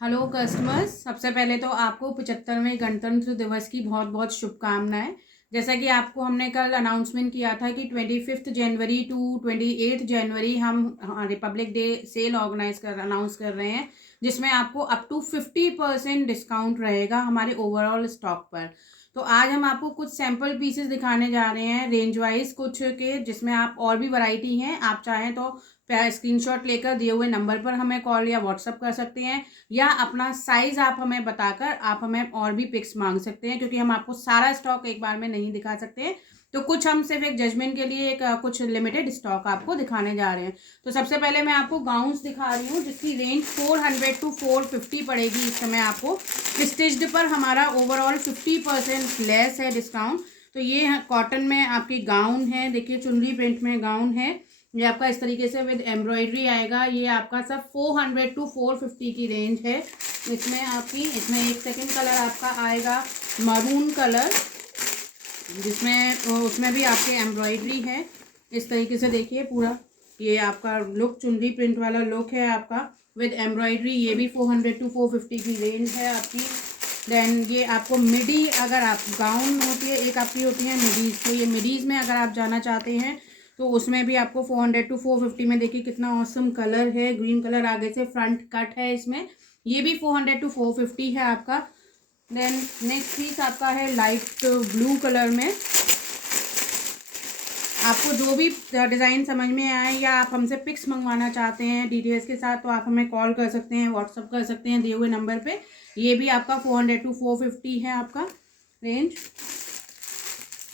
Hello customers, सबसे पहले तो आपको 75वें गणतंत्र दिवस की बहुत बहुत शुभकामनाएं। जैसा कि आपको हमने कल अनाउंसमेंट किया था कि 25 जनवरी टू 28 जनवरी हम रिपब्लिक डे सेल अनाउंस कर रहे हैं, जिसमें आपको अप टू 50% डिस्काउंट रहेगा हमारे ओवरऑल स्टॉक पर। तो आज हम आपको कुछ सैम्पल पीसेस दिखाने जा रहे हैं रेंज वाइज कुछ के, जिसमें आप और भी वैरायटी हैं। आप चाहें तो स्क्रीनशॉट लेकर दिए हुए नंबर पर हमें कॉल या व्हाट्सअप कर सकते हैं, या अपना साइज आप हमें बताकर आप हमें और भी पिक्स मांग सकते हैं, क्योंकि हम आपको सारा स्टॉक एक बार में नहीं दिखा सकते हैं। तो कुछ हम सिर्फ एक जजमेंट के लिए कुछ लिमिटेड स्टॉक आपको दिखाने जा रहे हैं। तो सबसे पहले मैं आपको गाउन्स दिखा रही हूँ, जिसकी रेंज 400 टू 450 पड़ेगी इस समय आपको। स्टिच्ड पर हमारा ओवरऑल 50% लेस है डिस्काउंट। तो ये कॉटन में आपकी गाउन है, देखिए चुनरी प्रिंट में गाउन है। ये आपका इस तरीके से विद एम्ब्रॉयडरी आएगा। ये आपका सब 400 टू 450 की रेंज है। इसमें एक सेकंड कलर आपका आएगा मरून कलर, जिसमें उसमें भी आपके एम्ब्रॉयडरी है। इस तरीके से देखिए पूरा ये आपका लुक चुनरी प्रिंट वाला लुक है आपका विद एम्ब्रॉयडरी। ये भी 400 टू 450 की रेंज है आपकी। देन ये आपको मिडी, अगर आप गाउन होती है एक आपकी होती है मिडीज़, तो ये मिडीज़ में अगर आप जाना चाहते हैं तो उसमें भी आपको 400 टू 450 में, देखिए कितना ऑसम कलर है, ग्रीन कलर आगे से फ्रंट कट है इसमें। ये भी 400 टू 450 है आपका। देन नेक्स्ट पीस आपका है लाइट ब्लू कलर में। आपको जो भी डिज़ाइन समझ में आए या आप हमसे पिक्स मंगवाना चाहते हैं डिटेल्स के साथ, तो आप हमें कॉल कर सकते हैं, व्हाट्सअप कर सकते हैं दिए हुए नंबर पे। ये भी आपका 400 टू 450 है आपका रेंज।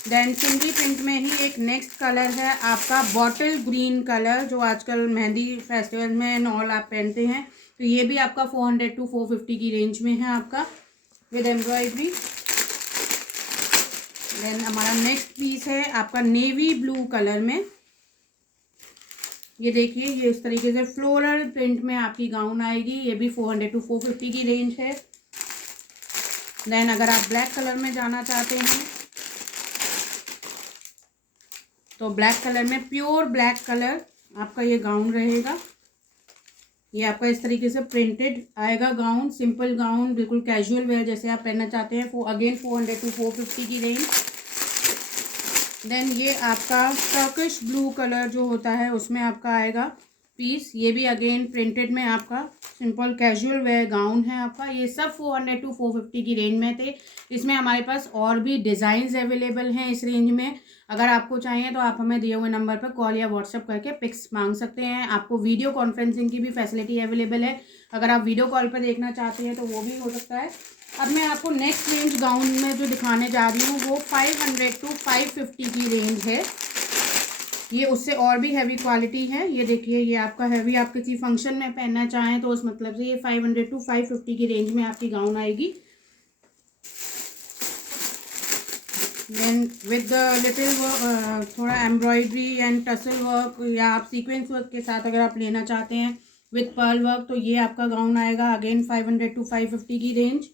देन चुनरी प्रिंट में ही एक नेक्स्ट कलर है आपका बॉटल ग्रीन कलर, जो आजकल मेहंदी फेस्टिवल में एंड ऑल आप पहनते हैं। तो ये भी आपका 400 टू 450 की रेंज में है आपका विद एम्ब्रॉयडरी। देन हमारा नेक्स्ट पीस है आपका नेवी ब्लू कलर में। ये देखिए ये इस तरीके से फ्लोरल प्रिंट में आपकी गाउन आएगी। ये भी 400 टू 450 की रेंज है। देन अगर आप ब्लैक कलर में जाना चाहते हैं तो ब्लैक कलर में, प्योर ब्लैक कलर आपका ये गाउन रहेगा। ये आपका इस तरीके से प्रिंटेड आएगा गाउन, सिंपल गाउन, बिल्कुल कैजुअल वेयर जैसे आप पहनना चाहते हैं। अगेन 400 टू 450 की रेंज। देन ये आपका टर्किश ब्लू कलर जो होता है उसमें आपका आएगा पीस। ये भी अगेन प्रिंटेड में आपका सिंपल कैजुअल वेयर गाउन है आपका। ये सब 400 टू 450 की रेंज में थे। इसमें हमारे पास और भी डिज़ाइंस अवेलेबल हैं इस रेंज में। अगर आपको चाहिए तो आप हमें दिए हुए नंबर पर कॉल या व्हाट्सअप करके पिक्स मांग सकते हैं। आपको वीडियो कॉन्फ्रेंसिंग की भी फैसिलिटी अवेलेबल है। अगर आप वीडियो कॉल पर देखना चाहते हैं तो वो भी हो सकता है। अब मैं आपको नेक्स्ट रेंज गाउन में जो दिखाने जा रही हूँ वो 500 टू 550 की रेंज है। ये उससे और भी हैवी क्वालिटी है। ये देखिए ये आपका हैवी, आप किसी फंक्शन में पहनना चाहें तो उस मतलब से ये 500 टू 550 की रेंज में आपकी गाउन आएगी। देन विद लिटिल थोड़ा एम्ब्रॉयडरी एंड टसल वर्क, या आप सीक्वेंस वर्क के साथ अगर आप लेना चाहते हैं विद पर्ल वर्क, तो ये आपका गाउन आएगा अगेन 500 टू 550 की range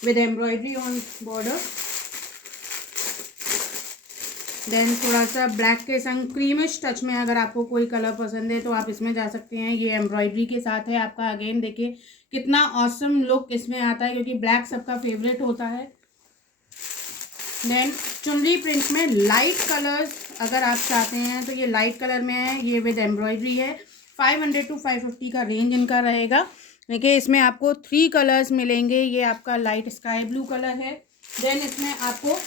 with embroidery on border. Then थोड़ा सा ब्लैक के संग क्रीमिश टच में अगर आपको कोई कलर पसंद है तो आप इसमें जा सकते हैं। ये एम्ब्रॉयडरी के साथ है आपका। अगेन देखिए कितना ऑसम लुक इसमें आता है, क्योंकि ब्लैक सबका फेवरेट होता है। देन चुनरी प्रिंट में लाइट कलर्स अगर आप चाहते हैं तो ये लाइट कलर में है। ये विद एम्ब्रॉयडरी है। 500 टू 550 का रेंज इनका रहेगा। देखिए इसमें आपको 3 कलर्स मिलेंगे। ये आपका लाइट स्काई ब्लू कलर है। देन इसमें आपको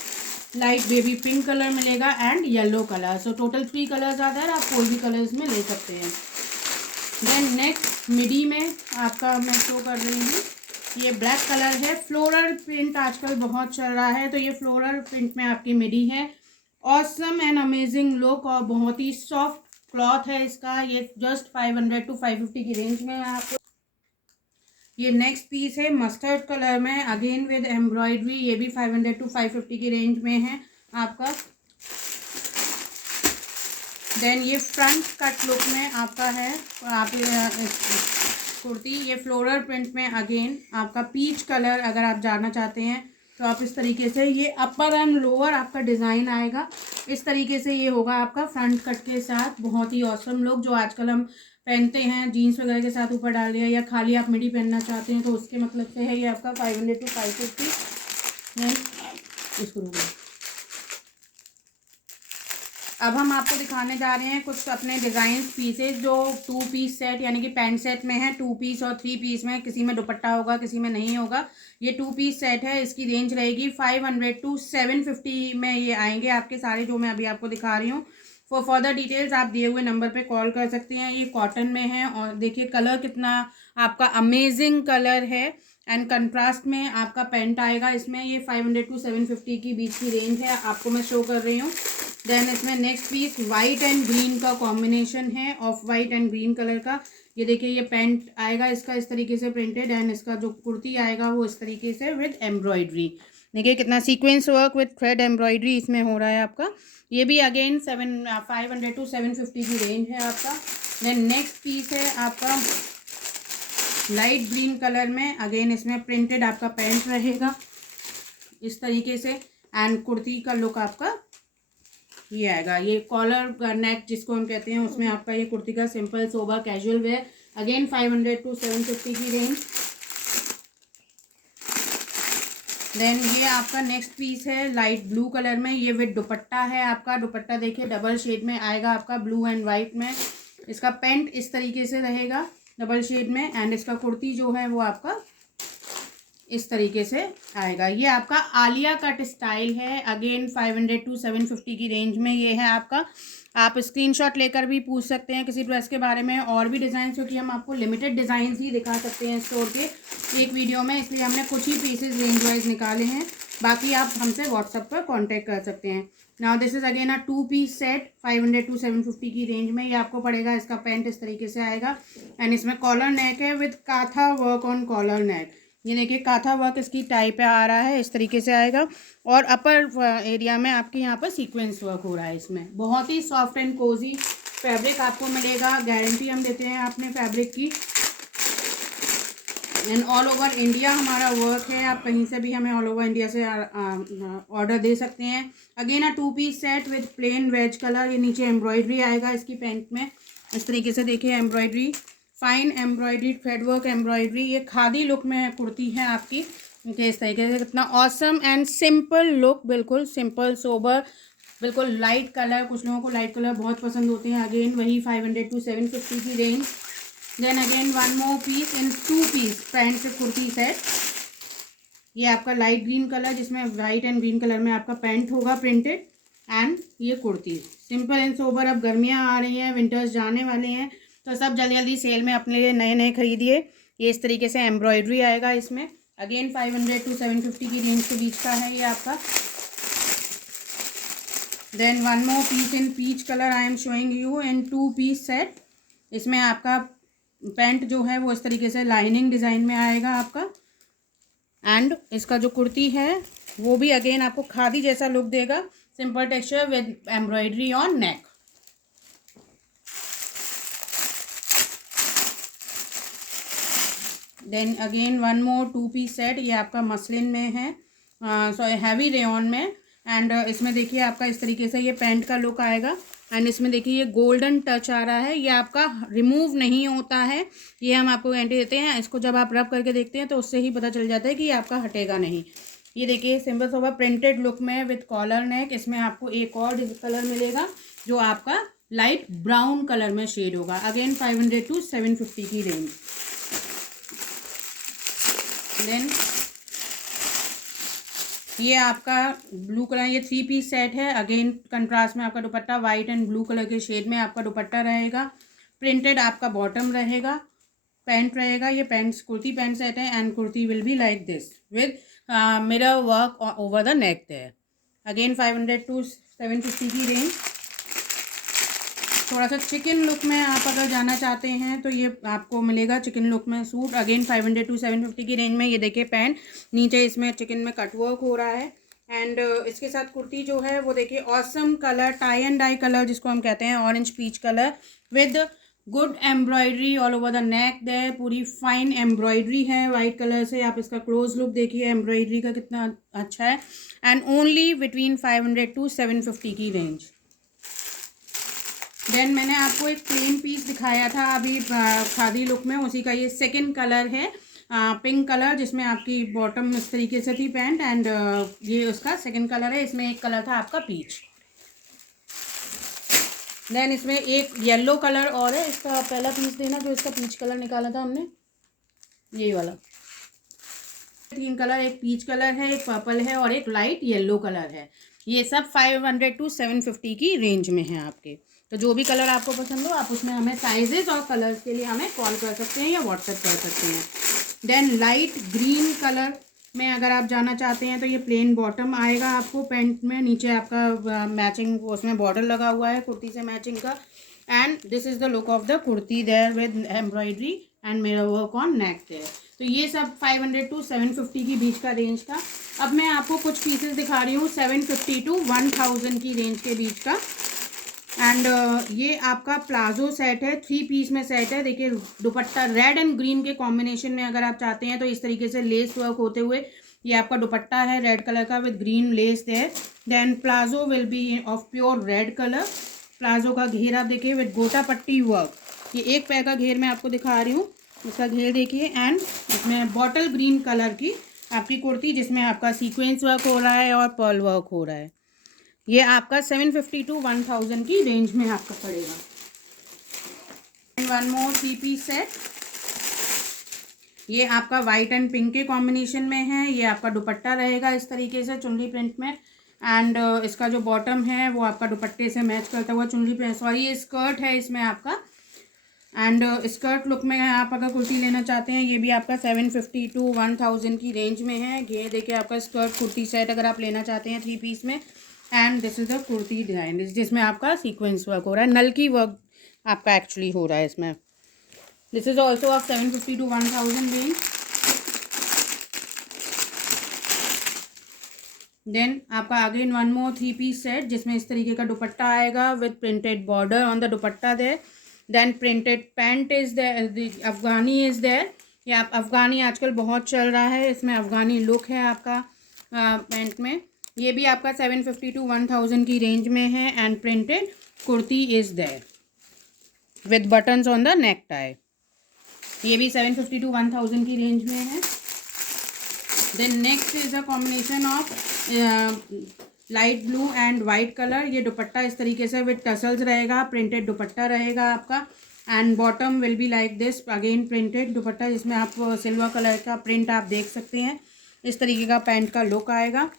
लाइट बेबी पिंक कलर मिलेगा and yellow colour. So total 3 colours आते हैं, आप कोई भी कलर्स में ले सकते हैं। देन नेक्स्ट मिडी में आपका मैं शो कर रही हूँ, ये ब्लैक कलर है। फ्लोरल प्रिंट आजकल बहुत चल रहा है, तो ये फ्लोरल प्रिंट में आपकी मिडी है। ऑसम एंड अमेजिंग लुक और बहुत ही सॉफ्ट क्लॉथ है इसका। ये जस्ट 500 टू 550 की रेंज में है आपको। ये नेक्स्ट पीस है मस्टर्ड कलर में, अगेन विद एम्ब्रॉयडरी। ये भी 500 टू 550 की रेंज में है आपका। देन ये फ्रंट कट लुक में आपका है आप कुर्ती। ये फ्लोरल प्रिंट में अगेन आपका पीच कलर अगर आप जाना चाहते हैं तो आप इस तरीके से ये अपर एंड लोअर आपका डिज़ाइन आएगा। इस तरीके से ये होगा आपका फ्रंट कट के साथ। बहुत ही ऑसम लुक जो आजकल हम पहनते हैं जीन्स वगैरह के साथ ऊपर डाल दिया, या खाली आप मिडी पहनना चाहते हैं तो उसके मतलब से है ये आपका 500 to 550। इसको अब हम आपको दिखाने जा रहे हैं कुछ अपने डिज़ाइन पीसेस जो 2 पीस सेट यानी कि पैंट सेट में है। 2 पीस और 3 पीस में, किसी में दुपट्टा होगा किसी में नहीं होगा। ये 2 पीस सेट है, इसकी रेंज रहेगी 500 to 750 में ये आएंगे आपके सारे जो मैं अभी आपको दिखा रही हूँ। फॉर फर्दर डिटेल्स आप दिए हुए नंबर पे कॉल कर सकते हैं। ये कॉटन में है और देखिए कलर कितना आपका अमेजिंग कलर है एंड कंट्रास्ट में आपका पैंट आएगा इसमें। ये 500 to 750 की बीच की रेंज है, आपको मैं शो कर रही हूँ। देन इसमें next piece white and green का कॉम्बिनेशन है, off white and green colour का। ये देखिए ये पैंट आएगा इसका इस तरीके से प्रिंटेड, एंड इसका जो कुर्ती आएगा वो इस तरीके से विद एम्ब्रॉयडरी। देखिए कितना sequence work with thread embroidery इसमें हो रहा है आपका। ये भी अगेन 500 to 750 की रेंज है आपका। देन नेक्स्ट पीस है आपका लाइट ग्रीन कलर में, अगेन इसमें प्रिंटेड आपका पैंट रहेगा इस तरीके से, एंड कुर्ती का लुक आपका ये आएगा। ये कॉलर नेक जिसको हम कहते हैं उसमें आपका ये कुर्ती का simple sober casual wear, again 500 to 750 की रेंज। देन ये आपका नेक्स्ट पीस है लाइट ब्लू कलर में, ये विद दुपट्टा है आपका। दुपट्टा देखिए डबल शेड में आएगा आपका, ब्लू एंड वाइट में। इसका पैंट इस तरीके से रहेगा डबल शेड में, एंड इसका कुर्ती जो है वो आपका इस तरीके से आएगा। ये आपका आलिया कट स्टाइल है, अगेन 500 to 750 की रेंज में ये है आपका। आप स्क्रीनशॉट लेकर भी पूछ सकते हैं किसी ड्रेस के बारे में और भी डिज़ाइन, क्योंकि हम आपको लिमिटेड डिज़ाइन ही दिखा सकते हैं स्टोर के एक वीडियो में, इसलिए हमने कुछ ही पीसेज रेंज वाइज निकाले हैं। बाकी आप हमसे व्हाट्सएप पर कॉन्टैक्ट कर सकते हैं। Now this is again a 2 piece set 500 to 750 की रेंज में ये आपको पड़ेगा। इसका पैंट इस तरीके से आएगा, एंड इसमें कॉलर नेक है विद काथा वर्क ऑन कॉलर नेक। ये देखिए काथा वर्क इसकी टाई पे आ रहा है, इस तरीके से आएगा, और अपर एरिया में आपके यहाँ पर सीक्वेंस वर्क हो रहा है इसमें। बहुत ही सॉफ्ट एंड कोजी फैब्रिक आपको मिलेगा, गारंटी हम देते हैं आपने फैब्रिक की। एंड ऑल ओवर इंडिया हमारा वर्क है, आप कहीं से भी हमें ऑल ओवर इंडिया से ऑर्डर दे सकते हैं। Again a 2 piece set with plain beige colour. ये नीचे एम्ब्रॉयडरी आएगा इसकी पैंट में इस तरीके से, देखिए embroidery, fine embroidery, thread work embroidery. ये खादी लुक में कुर्ती है आपकी, देखिए इस तरीके से कितना ऑसम एंड सिंपल लुक, बिल्कुल सिंपल सोबर, बिल्कुल लाइट कलर। कुछ लोगों को लाइट कलर बहुत पसंद होते हैं, अगेन वही 500 to 750 की range. Then again one more piece in 2 piece pant से कुर्ती सेट। ये आपका लाइट ग्रीन कलर जिसमें वाइट एंड ग्रीन कलर में आपका पैंट होगा प्रिंटेड, एंड ये कुर्ती सिंपल एंड सोबर। अब गर्मियाँ आ रही हैं, विंटर्स जाने वाले हैं, तो सब जल्दी जल्दी सेल में अपने लिए नए नए खरीदिए। ये इस तरीके से एम्ब्रॉयडरी आएगा इसमें, अगेन 500 to 750 की रेंज के बीच का है ये आपका। Then one more piece in peach colour I am showing you in 2 piece set. इसमें आपका पैंट जो है वो इस तरीके से लाइनिंग डिज़ाइन में आएगा आपका, एंड इसका जो कुर्ती है वो भी अगेन आपको खादी जैसा लुक देगा, simple texture with embroidery on neck. Then again one more 2 piece set, ये आपका मसलिन में है, सॉरी हैवी रेयॉन में, एंड इसमें देखिए आपका इस तरीके से ये पैंट का लुक आएगा, एंड इसमें देखिए ये गोल्डन टच आ रहा है, ये आपका रिमूव नहीं होता है, ये हम आपको गारंटी देते हैं। इसको जब आप रब करके देखते हैं तो उससे ही पता चल जाता है कि ये आपका हटेगा नहीं। ये देखिए सिंपल सोबर प्रिंटेड लुक में विद कॉलर नेक। इसमें आपको एक और कलर मिलेगा जो आपका लाइट ब्राउन कलर में शेड होगा, अगेन 500 to 750 की रेंज। देन ये आपका ब्लू कलर, ये 3 पीस सेट है, अगेन कंट्रास्ट में आपका दुपट्टा वाइट एंड ब्लू कलर के शेड में आपका दुपट्टा रहेगा, प्रिंटेड आपका बॉटम रहेगा, पैंट रहेगा। ये पैंट्स कुर्ती पैंट सेट है, and kurti will be like this with mirror work over the neck there, again 500 to 750 की रेंज। थोड़ा सा चिकन लुक में आप अगर जाना चाहते हैं तो ये आपको मिलेगा चिकन लुक में सूट, अगेन 500 to 750 की रेंज में। ये देखिए पैंट नीचे इसमें चिकन में कट वर्क हो रहा है, एंड इसके साथ कुर्ती जो है वो देखिए awesome colour, tie and dye colour जिसको हम कहते हैं, orange peach colour with good embroidery all over the neck there, पूरी फाइन एम्ब्रॉयडरी है वाइट कलर से। आप इसका क्लोज लुक देखिए एम्ब्रॉयडरी का कितना अच्छा है। एंड ओनली बिटवीन 500 टू 750 की रेंज। देन मैंने आपको एक प्लेन पीस दिखाया था अभी खादी लुक में, उसी का ये सेकंड कलर है, पिंक कलर, जिसमें आपकी बॉटम इस तरीके से थी पैंट, एंड ये उसका सेकंड कलर है। इसमें एक कलर था आपका पीच। देन इसमें एक येलो कलर और है, इसका पहला पीस देना जो इसका पीच कलर निकाला था हमने, यही वाला। 3 कलर, एक पीच कलर है, एक पर्पल है और एक लाइट येलो कलर है। ये सब 500 टू 750 की रेंज में है आपके। तो जो भी कलर आपको पसंद हो आप उसमें हमें साइजेस और कलर्स के लिए हमें कॉल कर सकते हैं या व्हाट्सएप कर सकते हैं। देन लाइट ग्रीन कलर में अगर आप जाना चाहते हैं तो ये प्लेन बॉटम आएगा आपको पैंट में, नीचे आपका मैचिंग उसमें बॉर्डर लगा हुआ है कुर्ती से मैचिंग का। And this is the look of the kurti there with embroidery and mirror work on neck there. तो ये सब 500 टू 750 की बीच का रेंज था। अब मैं आपको कुछ पीसेस दिखा रही हूँ 750 टू 1000 की रेंज के बीच का। एंड ये आपका प्लाजो सेट है, 3 पीस में सेट है। देखिए दुपट्टा रेड एंड ग्रीन के कॉम्बिनेशन में अगर आप चाहते हैं तो इस तरीके से लेस वर्क होते हुए ये आपका दुपट्टा है रेड कलर का with green lace there. Then palazzo will be of pure red colour. Palazzo का घेर आप देखिए विद गोटा पट्टी वर्क। ये एक पैर का घेर मैं आपको दिखा रही हूँ, इसका घेर देखिए। एंड इसमें बॉटल ग्रीन कलर की आपकी कुर्ती जिसमें आपका सीक्वेंस वर्क हो रहा है और पर्ल वर्क हो रहा है। ये आपका 750 टू 1000 की रेंज में आपका पड़ेगा। वन मोर 3 पीस सेट, ये आपका वाइट एंड पिंक के कॉम्बिनेशन में है। ये आपका दुपट्टा रहेगा इस तरीके से चुनरी प्रिंट में। एंड इसका जो बॉटम है वो आपका दुपट्टे से मैच करता हुआ चुनरी प्रिंट, सॉरी ये स्कर्ट है इसमें आपका। एंड स्कर्ट लुक में आप अगर कुर्ती लेना चाहते हैं ये भी आपका 750 टू 1000 की रेंज में है। ये देखिए आपका स्कर्ट कुर्ती सेट अगर आप लेना चाहते हैं 3 पीस में। And this is the kurti design जिसमें आपका सीक्वेंस वर्क हो रहा है, नल की वर्क आपका एक्चुअली हो रहा है इसमें। This is also of 750 to 1000 range. Then आपका again one more 3 piece set जिसमें इस तरीके का दुपट्टा आएगा with printed border on the dupatta there. Then printed pant is there, Afghani is there. ये आप अफगानी आजकल बहुत चल रहा है, इसमें अफगानी लुक है आपका पैंट में। ये भी आपका 750 टू 1000 की रेंज में है। And printed kurti is there with buttons on the neck tie. ये भी 750 टू 1000 की रेंज में है। Then next is a combination of light blue and white colour. ये दुपट्टा इस तरीके से विद टसल्स रहेगा, प्रिंटेड दुपट्टा रहेगा आपका। And bottom will be like this, again printed dupatta जिसमें आप सिल्वर कलर का प्रिंट आप देख सकते हैं। इस तरीके का पैंट का लुक आएगा।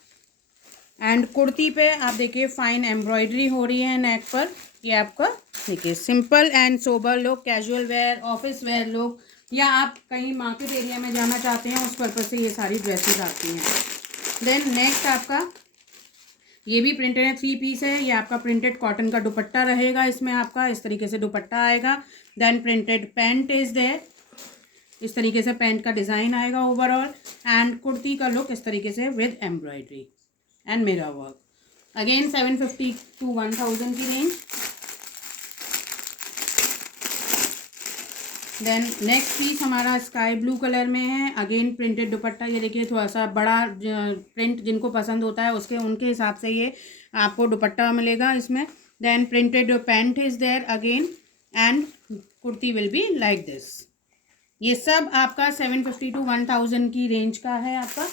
एंड कुर्ती पे आप देखिए फाइन एम्ब्रॉयडरी हो रही है नेक पर। ये आपका देखिए simple and sober look, casual wear, office wear look, या आप कहीं मार्केट एरिया में जाना चाहते हैं उस पर्पज़ से ये सारी ड्रेसेस आती हैं। देन नेक्स्ट आपका ये भी प्रिंटेड है, 3 पीस है। ये आपका प्रिंटेड कॉटन का दुपट्टा रहेगा, इसमें आपका इस तरीके से दुपट्टा आएगा। Then printed pant is there, इस तरीके से पैंट का डिज़ाइन आएगा ओवरऑल। एंड कुर्ती का लुक इस तरीके से with embroidery and mirror work. Again 750 to 1000 की रेंज। देन नेक्स्ट पीस हमारा स्काई ब्लू कलर में है, अगेन प्रिंटेड दुपट्टा। ये देखिए थोड़ा सा बड़ा प्रिंट जिनको पसंद होता है उसके उनके हिसाब से ये आपको दुपट्टा मिलेगा इसमें। Then printed pant is there again and kurti will be like this. ये सब आपका 750 टू 1000 की रेंज का है आपका।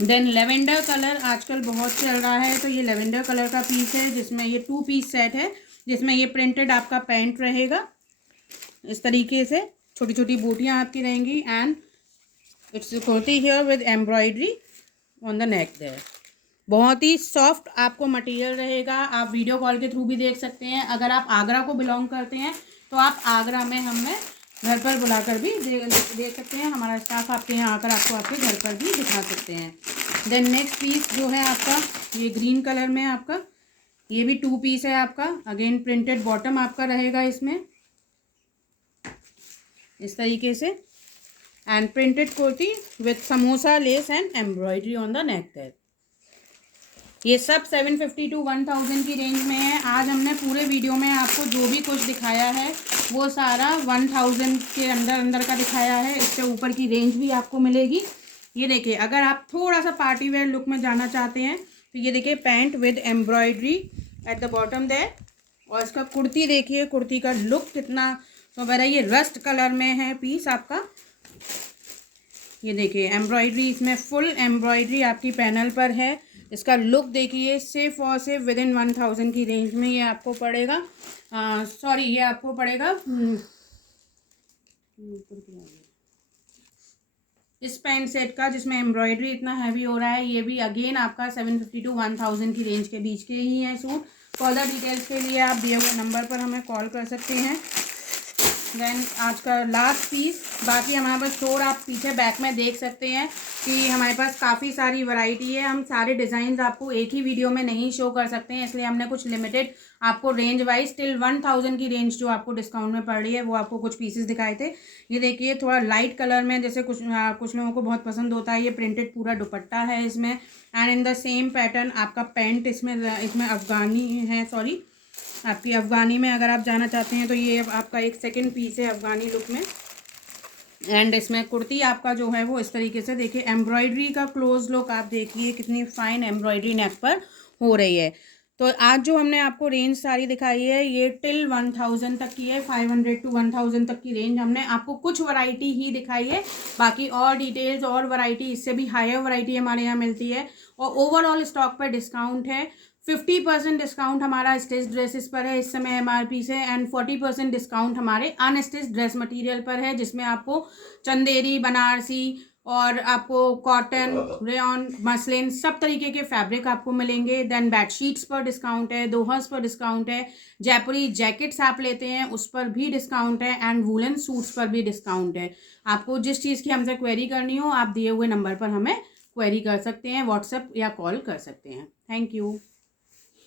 देन लेवेंडर कलर आजकल बहुत चल रहा है, तो ये लेवेंडर कलर का पीस है जिसमें ये 2 पीस सेट है जिसमें ये प्रिंटेड आपका पैंट रहेगा इस तरीके से, छोटी छोटी बूटियाँ आपकी रहेंगी। And it's kurti here with embroidery on the neck there. बहुत ही सॉफ्ट आपको मटेरियल रहेगा, आप वीडियो कॉल के थ्रू भी देख सकते हैं। अगर आप आगरा को बिलोंग करते हैं तो आप आगरा में हमें घर पर बुलाकर भी देख सकते हैं, हमारा स्टाफ आपके यहाँ आकर आपको आपके घर पर भी दिखा सकते हैं। देन नेक्स्ट पीस जो है आपका ये ग्रीन कलर में आपका, ये भी 2 पीस है आपका। अगेन प्रिंटेड बॉटम आपका रहेगा इसमें इस तरीके से। And printed kurti with samosa lace and embroidery on the neck there. ये सब 750 to 1000 की रेंज में है। आज हमने पूरे वीडियो में आपको जो भी कुछ दिखाया है वो सारा 1000 के अंदर अंदर का दिखाया है। इससे ऊपर की रेंज भी आपको मिलेगी। ये देखिए, अगर आप थोड़ा सा पार्टी वेयर लुक में जाना चाहते हैं तो ये देखिए, pant with embroidery at the bottom there. और इसका कुर्ती देखिए, कुर्ती का लुक कितना सुंदर है। ये रस्ट कलर में है पीस आपका। ये देखिए एम्ब्रॉयडरी, इसमें फुल एम्ब्रॉयडरी आपकी पैनल पर है। इसका लुक देखिए, सिर्फ और सिर्फ विद इन 1000 की रेंज में ये आपको पड़ेगा। सॉरी, ये आपको पड़ेगा इस पैंट सेट का जिसमें एम्ब्रॉयडरी इतना हैवी हो रहा है। ये भी अगेन आपका 750 to 1000 की रेंज के बीच के ही हैं सूट। फर्दर डिटेल्स के लिए आप दिए हुए नंबर पर हमें कॉल कर सकते हैं। देन आज का लास्ट पीस, बाकी हमारे पास स्टोर आप पीछे बैक में देख सकते हैं कि हमारे पास काफ़ी सारी वैरायटी है। हम सारे डिज़ाइन आपको एक ही वीडियो में नहीं शो कर सकते हैं, इसलिए हमने कुछ लिमिटेड आपको रेंज वाइज टिल 1000 की रेंज जो आपको डिस्काउंट में पड़ रही है वो आपको कुछ पीसेस दिखाए थे। ये देखिए थोड़ा लाइट कलर में, जैसे कुछ लोगों को बहुत पसंद होता है। ये प्रिंटेड पूरा दुपट्टा है इसमें, and in the same pattern आपका पैंट इसमें अफगानी है, सॉरी आपकी अफगानी में अगर आप जाना चाहते हैं तो ये आपका एक सेकंड पीस है अफगानी लुक में। एंड इसमें कुर्ती आपका जो है वो इस तरीके से देखिए, एम्ब्रॉयडरी का क्लोज लुक आप देखिए, कितनी फाइन एम्ब्रॉयडरी नेक पर हो रही है। तो आज जो हमने आपको रेंज सारी दिखाई है ये टिल 1000 तक की है। 500 to 1000 तक की रेंज हमने आपको कुछ वैरायटी ही दिखाई है। बाकी और डिटेल्स और वैरायटी, इससे भी हायर वैरायटी हमारे यहाँ मिलती है। और ओवरऑल स्टॉक पर डिस्काउंट है। 50% डिस्काउंट हमारा स्टिच ड्रेसेस पर है इस समय MRP से, एंड 40% डिस्काउंट हमारे अनस्टिच ड्रेस मटेरियल पर है, जिसमें आपको चंदेरी, बनारसी और आपको कॉटन, रेयॉन, मसलिन सब तरीके के फैब्रिक आपको मिलेंगे। देन बेडशीट्स पर डिस्काउंट है, दोहस पर डिस्काउंट है, जयपुरी जैकेट्स आप लेते हैं उस पर भी डिस्काउंट है, एंड वुलन सूट्स पर भी डिस्काउंट है। आपको जिस चीज़ की हमसे क्वेरी करनी हो आप दिए हुए नंबर पर हमें क्वेरी कर सकते हैं, व्हाट्सएप या कॉल कर सकते हैं। Thank you.